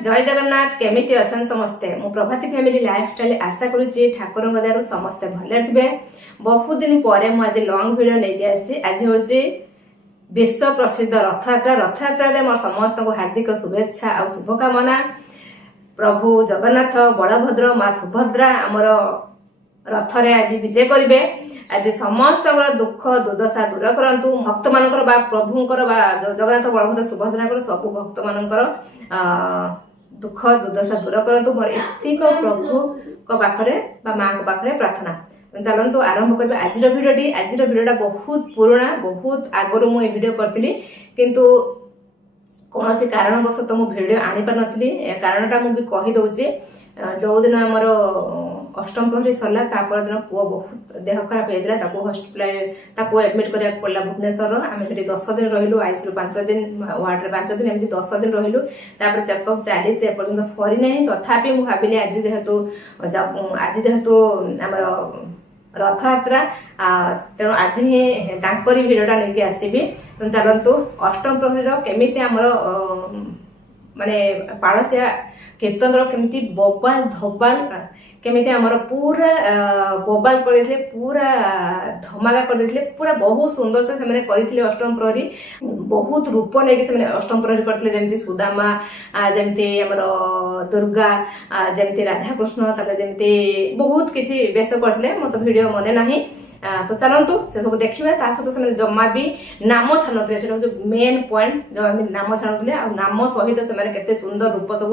जय जगन्नाथ केमिति अछन समस्ते मु प्रभाती फैमिली लाइफस्टाइल आशा करूची ठाकुर गदारू समस्ते भले थे। बहुत दिन पर मुझे लॉन्ग वीडियो नहीं आसी। आज हूँ विश्व प्रसिद्ध रथयात्रा। रथयात्रा मोर समस्त को हार्दिक शुभेच्छा और शुभकामना। प्रभु जगन्नाथ बलभद्र माँ सुभद्रा आमर रथरे आज विजय करेंगे। आज समस्त दुख दुर्दशा दूर करंतु भक्त मानकर बा प्रभुंकर बा जगन्नाथ बलभद्र सुभद्रा सब भक्त मानकर दुख दुर्दशा दूर करंतु मोर एतिक प्रभु को पाखरे बा माँ को पाखरे प्रार्थना। चलतु आरंभ करबा आज भिडियोटी। आज भिडियोटा बहुत पुराना, बहुत आगु मुझे भिडियो करी किंतु कौन से कारणवश मु भिडियो आनी पार नथली। कारणटा मुझे कहीदे जो दिन आमर अष्टम प्रहरी सरला तापर दिन पुओ बहुत देह खराब होता हॉस्पिटल एडमिट करा पड़ा भुवनेश्वर। आम से 10 दिन रहिलु, आईसीयू 5 दिन, वार्ड 5 दिन, एमती 10 दिन रहिलु। तापर चेकअप चली एपर्तंत सरी ना। तथापि मुझे भाविली आज जेहेतु आमर रथयात्रा तेणु आज ही तांकरी भिडियोटा नहीं आसबि। तो चलतु अष्टम प्रहरी केमिति आमर माने पाड़सिया कीर्तन केमती बोबाल धबाल केमिति आमर पूरा बोबाल करते, पूरा धमाका करते, पूरा बहुत सुंदर से करते। अष्टम प्रहरी बहुत रूप नहीं से अष्टम प्रहरी करते, जमती सुदामा, जमती आमर दुर्गा, जमती राधाकृष्ण, जमती बहुत किसी वेश करते। मोर तो वीडियो मने नहीं। तो चलतु से सब देखा। सहित से जमा भी नाम छाणुले, से मेन पॉइंट जो आम नाम छाणुले नाम सहित से सुंदर रूप सब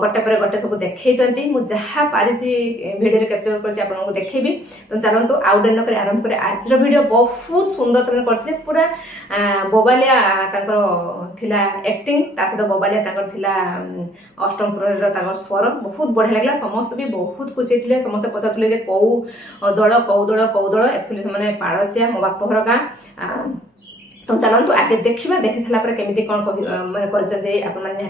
गोटे पर गोटे सब देखी। मुझे जहाँ पारी भिडियो कैप्चर कर देखेबी। तो चलतु आउट नक आरंभ कर आज भिडियो। बहुत सुंदर से करते, पूरा बोबालिया थिला एक्टिंग, सहित बोबालिया थिला अष्टम प्रहरी स्वर बहुत बढ़िया लगे। समस्त भी बहुत खुशी थे। समस्त पचारे कौ दल कौ दल कौ दल एक्चुअली से पाड़सिया मो बापघर गाँ। तो चलतु आगे देखा। देखी सारापर केमी कौन मैंने करते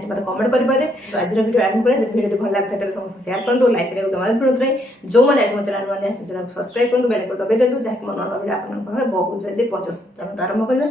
मत कमेंट करेंगे। तो आज वीडियो आरंभ करें। वीडियो भल लगे तो समस्त शेयर करूँ, लाइक करेंगे जमा भी भूलु नहीं। जो मैंने आज मो चैनल निहाती चैनल को सब्सक्राइब करूँ, बेल को दबाई दिखाँ जहाँकि मोर नवा वीडियो आप बहुत जल्दी पहुँचो। चलते आरंभ करें।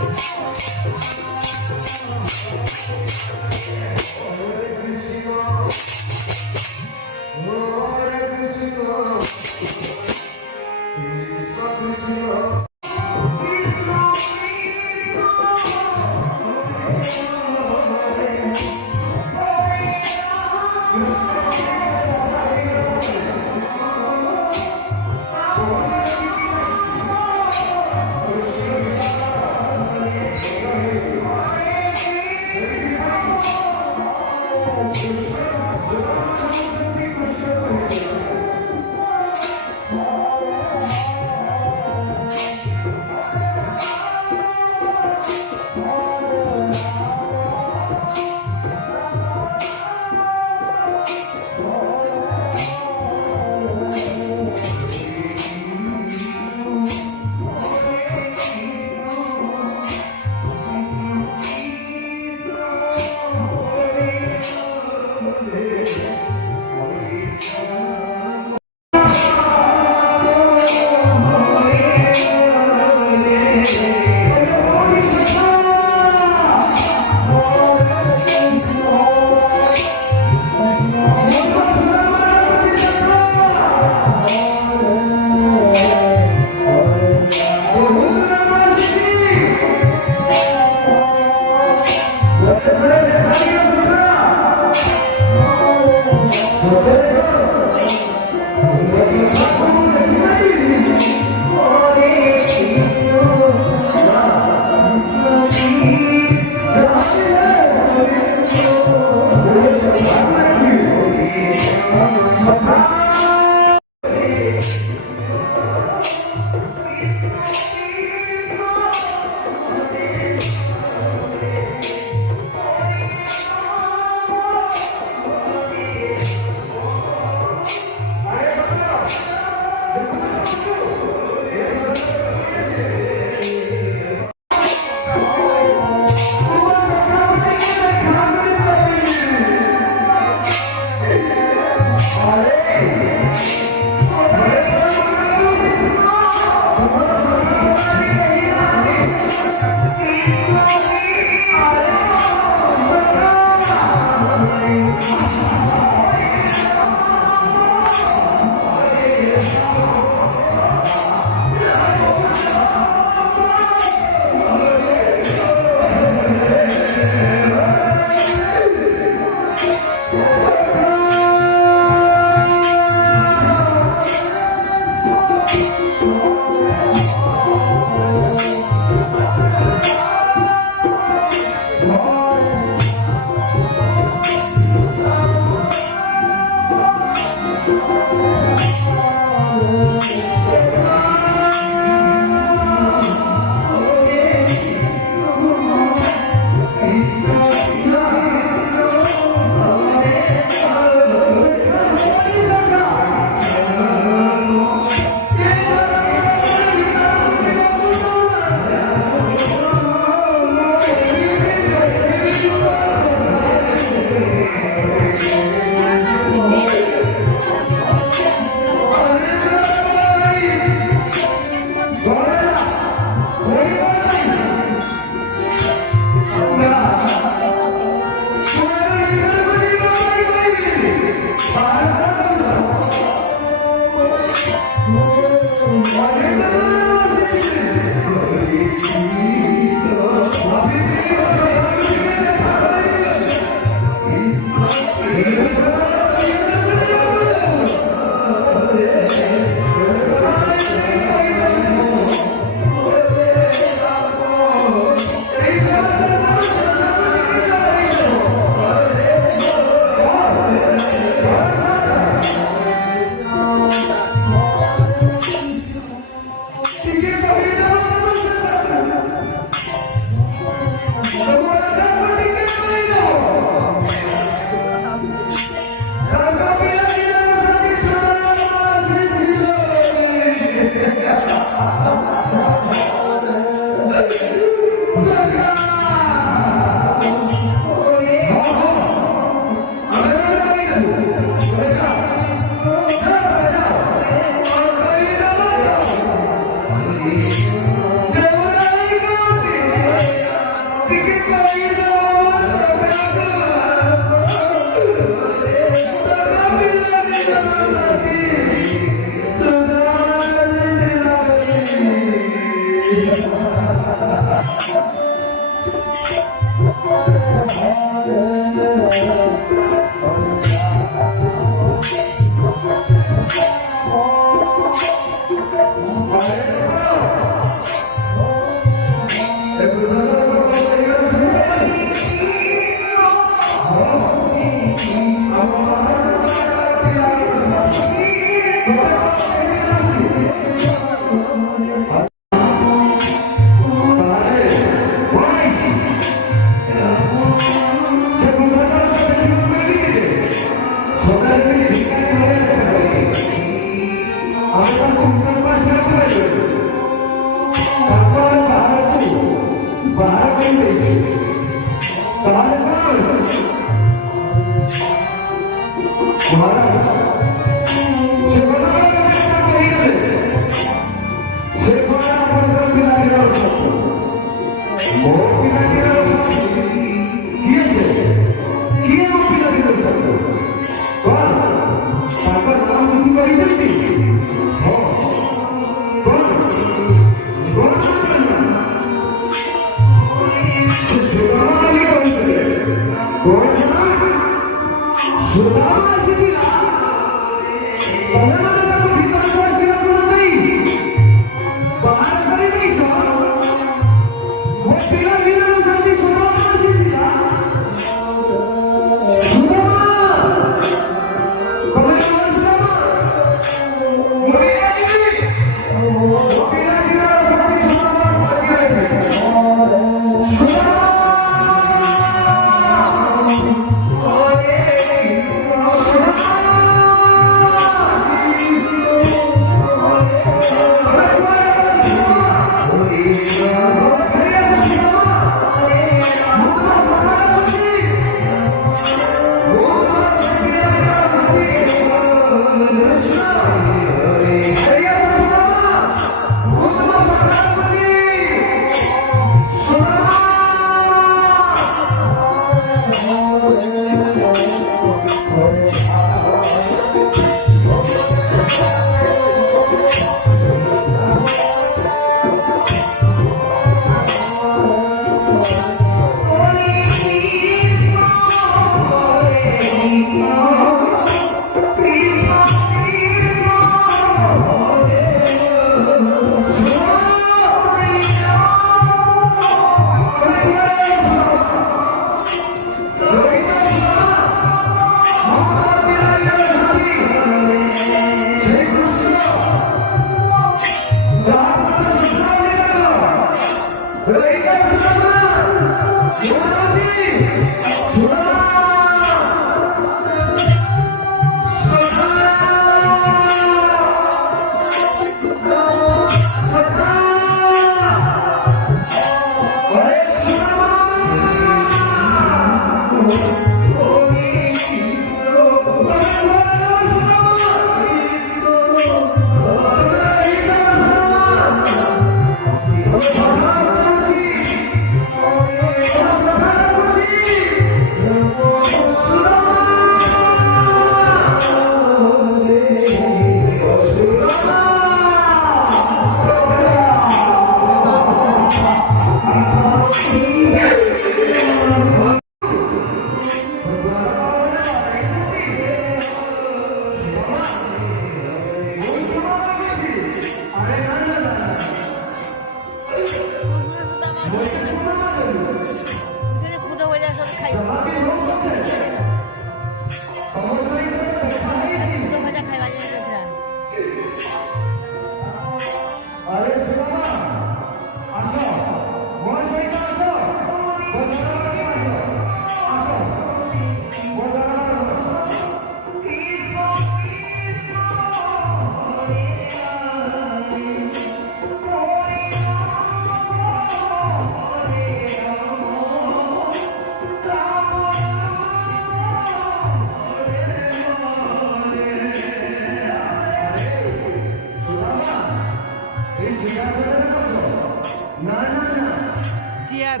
চেয়ার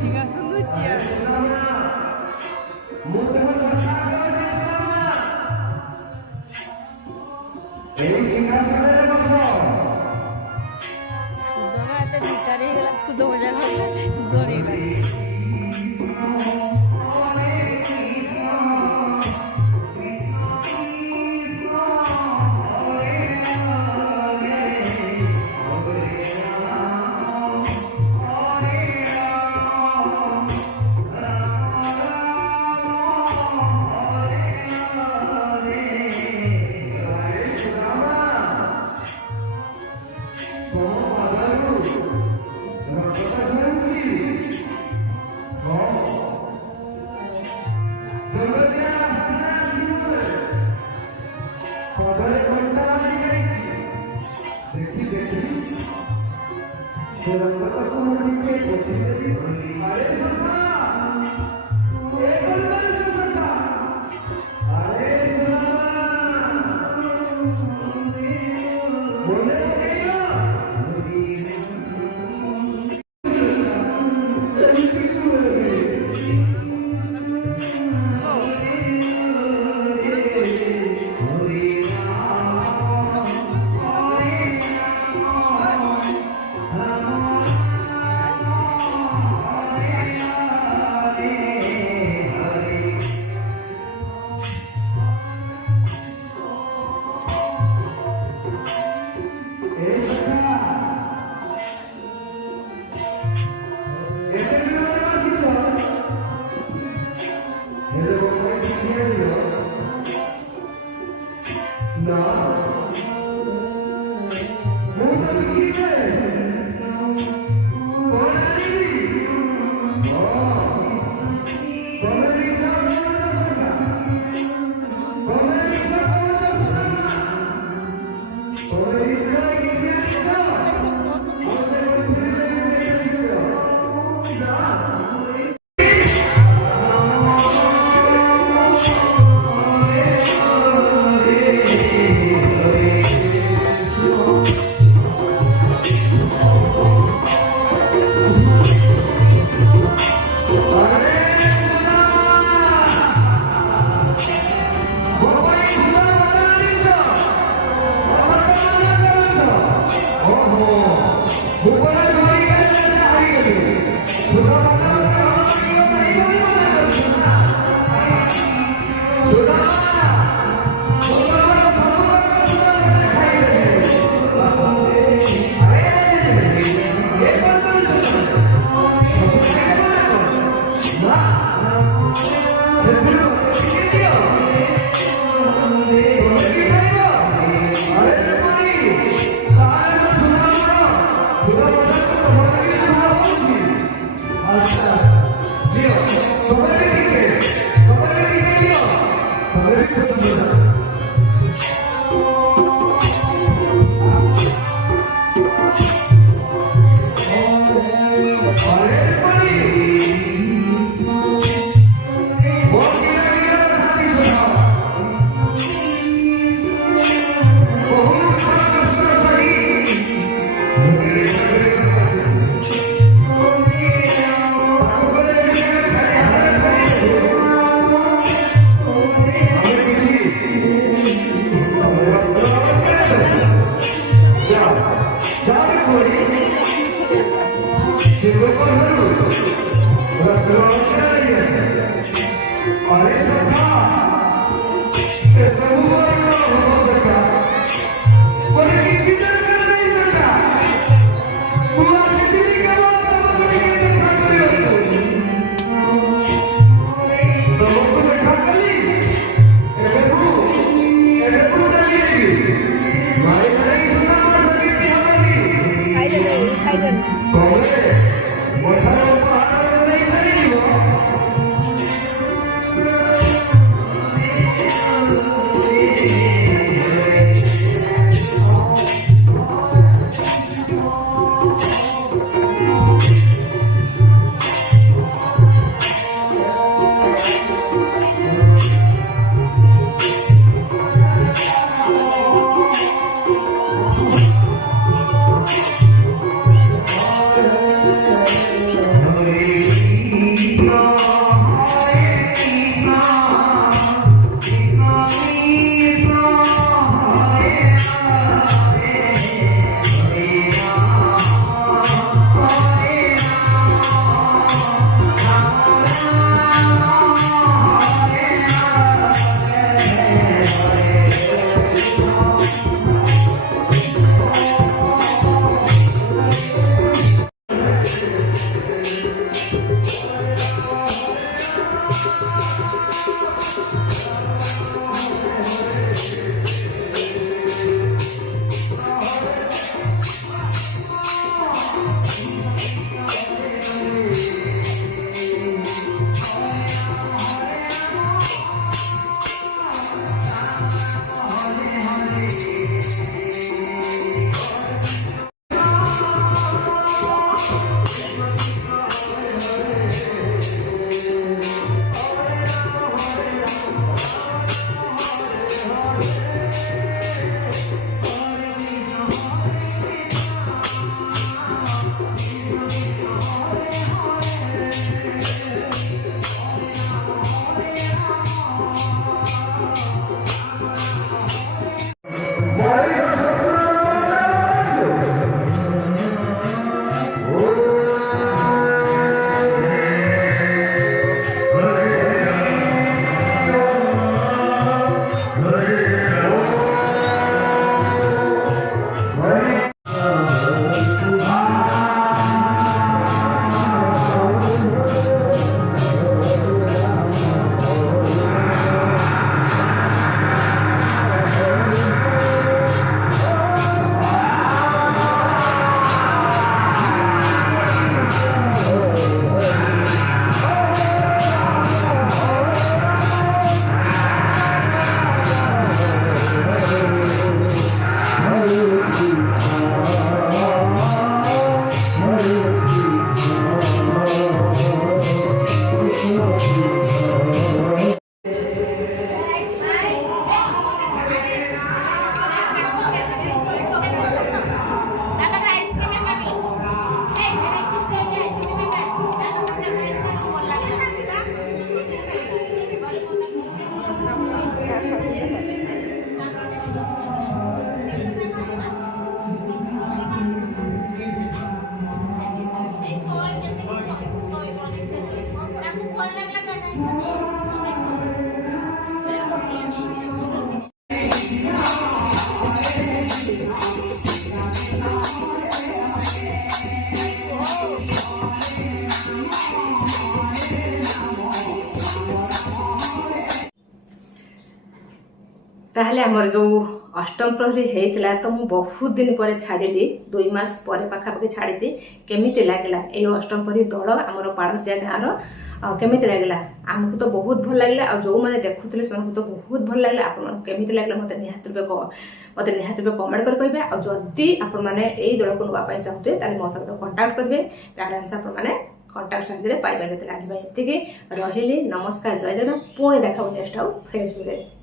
সিংহাসন চেয়ার সুদামা এত ভিকারি গেলাম শুধু মজা করলে জড়িয়ে ତାହେଲେ ଆମର ଯେଉଁ ଅଷ୍ଟମ ପ୍ରହରୀ ହେଇଥିଲା ତ ମୁଁ ବହୁତ ଦିନ ପରେ ଛାଡ଼ିଲି 2 ମାସ ପରେ ପାଖାପାଖି ଛାଡ଼ିଛି। କେମିତି ଲାଗିଲା ଏଇ ଅଷ୍ଟମ ପ୍ରହରୀ ଦଳ ଆମର ପାଳସିଆ ଗାଁର କେମିତି ଲାଗିଲା? ଆମକୁ ତ ବହୁତ ଭଲ ଲାଗିଲା, ଆଉ ଯେଉଁମାନେ ଦେଖୁଥିଲେ ସେମାନଙ୍କୁ ତ ବହୁତ ଭଲ ଲାଗିଲା। ଆପଣମାନଙ୍କୁ କେମିତି ଲାଗିଲା ମୋତେ ନିହାତି ରୂପେ କମେଣ୍ଟ କରି କହିବେ। ଆଉ ଯଦି ଆପଣମାନେ ଏଇ ଦଳକୁ ନେବା ପାଇଁ ଚାହୁଁଥିବେ ତାହେଲେ ମୋ ସହିତ କଣ୍ଟାକ୍ଟ କରିବେ, ଆରାମସେ ଆପଣମାନେ କଣ୍ଟାକ୍ଟ ସାହାଯ୍ୟରେ ପାଇପାରିବେ। ଆଜି ପାଇଁ ଏତିକି, ରହିଲି, ନମସ୍କାର, ଜୟ ଜଗନ୍ନାଥ। ପୁଣି ଦେଖାବୁ ନେକ୍ସଟ ଆଉ ଫ୍ରେଣ୍ଡସ୍ ଭିଡ଼ିଓରେ।